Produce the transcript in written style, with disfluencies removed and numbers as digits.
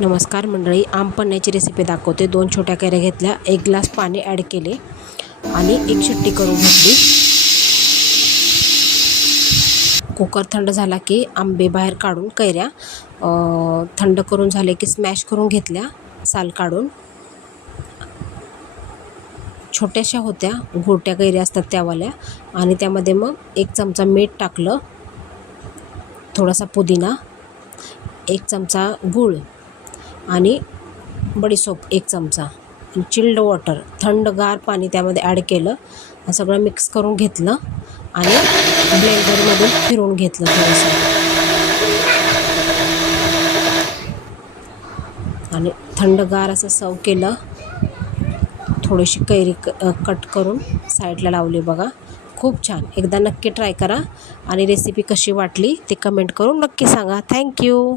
नमस्कार मंडळी, आम पन्न्याची रेसिपी दाखवते। 2 छोट्या कैऱ्या घेतल्या, 1 ग्लास पाणी ॲड केले आणि 1 शिट्टी करून घेतली। कुकर थंड झाला की आंबे बाहेर काढून कैऱ्या थंड करून झाले की स्मॅश करून घेतल्या, साल काढून। छोट्याशा होत्या, घोट्या कैऱ्या असतात त्यावाल्या। आणि त्यामध्ये मग 1 चमचा मीठ टाकलं, थोडासा पुदिना, 1 चमचा गूळ आणि बडीशोप 1 चमचा, चिल्ड वॉटर थंडगार पाणी त्यामध्ये ॲड केलं। सगळं मिक्स करून घेतलं आणि ब्लेंडरमधून फिरवून घेतलं थोडंसं। आणि थंडगार असं सर्व केलं। थोडीशी कैरी कट करून साईडला लावली बघा। खूप छान, एकदा नक्की ट्राय करा आणि रेसिपी कशी वाटली ते कमेंट करून नक्की सांगा। थँक्यू।